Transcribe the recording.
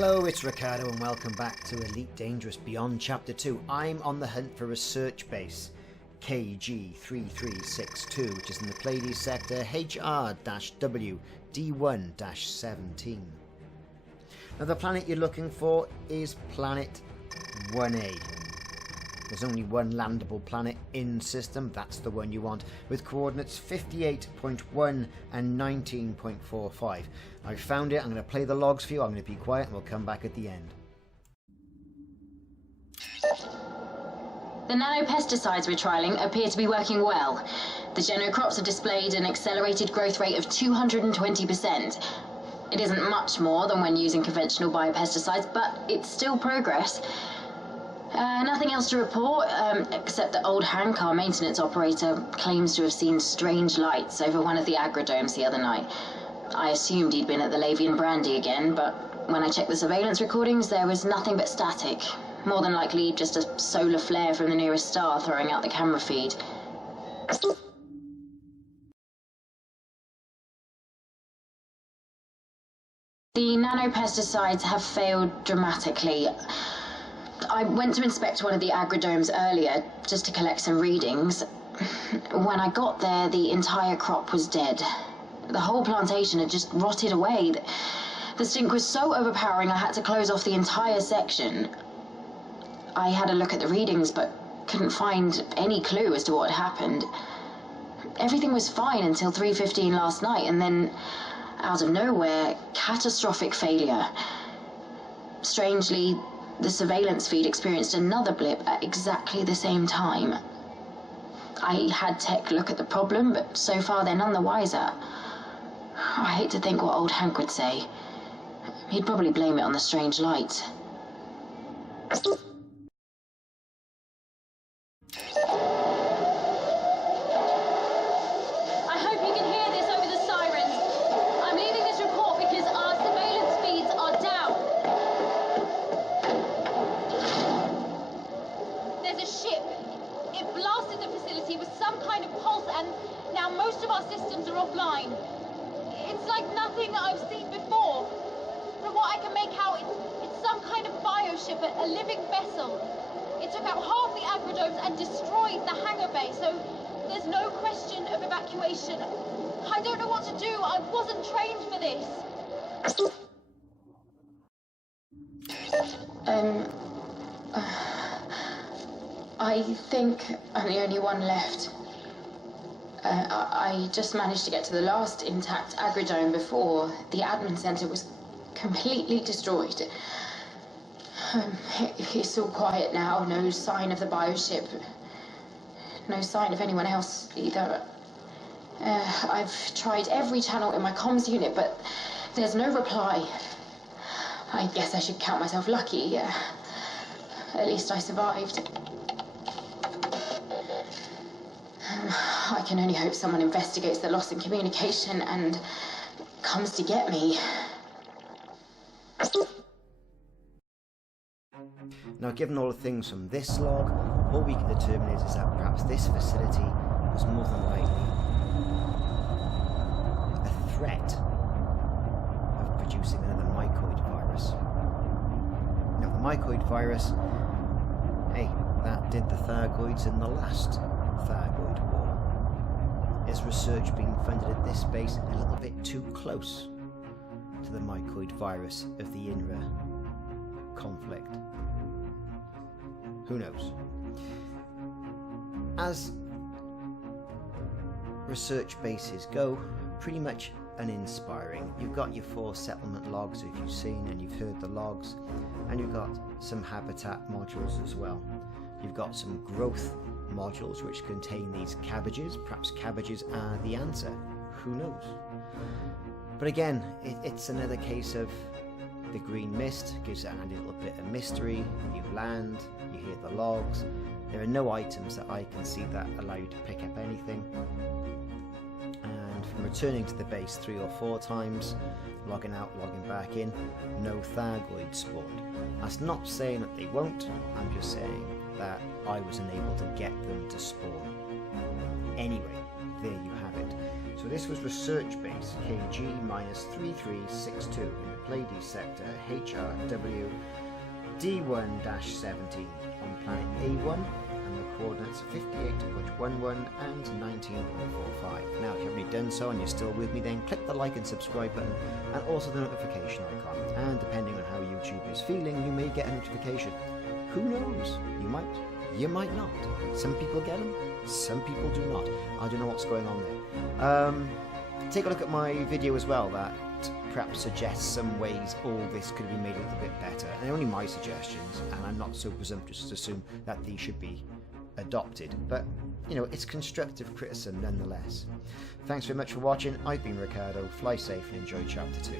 Hello, it's Ricardo and welcome back to Elite Dangerous Beyond Chapter 2. I'm on the hunt for research base KG-3362, which is in the Pleiades Sector HR-W D1-17. Now the planet you're looking for is Planet 1A. There's only one landable planet in system, that's the one you want, with coordinates 58.1 and 19.45. I've found it, I'm going to play the logs for you, I'm going to be quiet and we'll come back at the end. The nanopesticides we're trialling appear to be working well. The genocrops have displayed an accelerated growth rate of 220%. It isn't much more than when using conventional biopesticides, but it's still progress. Nothing else to report, except that old Hank, our maintenance operator, claims to have seen strange lights over one of the agrodomes the other night. I assumed he'd been at the Lavian Brandy again, but when I checked the surveillance recordings, there was nothing but static. More than likely just a solar flare from the nearest star throwing out the camera feed. The nanopesticides have failed dramatically. I went to inspect one of the agrodomes earlier, just to collect some readings. When I got there, the entire crop was dead. The whole plantation had just rotted away. The stink was so overpowering I had to close off the entire section. I had a look at the readings, but couldn't find any clue as to what had happened. Everything was fine until 3:15 last night, and then, out of nowhere, catastrophic failure. Strangely, the surveillance feed experienced another blip at exactly the same time. I had tech look at the problem, but so far they're none the wiser. I hate to think what old Hank would say. He'd probably blame it on the strange lights. A living vessel. It took out half the agrodomes and destroyed the hangar bay, so there's no question of evacuation. I don't know what to do. I wasn't trained for this. I think I'm the only one left. I just managed to get to the last intact agrodome before the admin center was completely destroyed. It's all quiet now, no sign of the bioship. No sign of anyone else either. I've tried every channel in my comms unit, but there's no reply. I guess I should count myself lucky. At least I survived. I can only hope someone investigates the loss in communication and comes to get me. Now, given all the things from this log, all we can determine is that perhaps this facility was more than likely a threat of producing another mycoid virus. Now, the mycoid virus, hey, that did the Thargoids in the last Thargoid war. Is research being funded at this base a little bit too close to the mycoid virus of the INRA conflict? Who knows? As research bases go, pretty much uninspiring. You've got your 4 settlement logs if you've seen and you've heard the logs, and you've got some habitat modules as well. You've got some growth modules which contain these cabbages. Perhaps cabbages are the answer. Who knows? But again, it's another case of the green mist gives it a little bit of mystery. You land, you hear the logs. There are no items that I can see that allow you to pick up anything. And from returning to the base 3 or 4 times, logging out, logging back in, no Thargoids spawned. That's not saying that they won't, I'm just saying that I was unable to get them to spawn. Anyway, there you have it. So this was research base KG-3362 in the Pleiades Sector HR-W D1-17 on planet A1, and the coordinates are 58.11 and 19.45. Now, if you haven't done so and you're still with me, then click the like and subscribe button and also the notification icon. And depending on how YouTube is feeling, you may get a notification. Who knows? You might not. Some people get them, some people do not. I don't know what's going on there. Take a look at my video as well that perhaps suggests some ways all this could be made a little bit better. And they're only my suggestions, and I'm not so presumptuous to assume that these should be adopted. But, you know, it's constructive criticism nonetheless. Thanks very much for watching. I've been Ricardo. Fly safe and enjoy Chapter 2.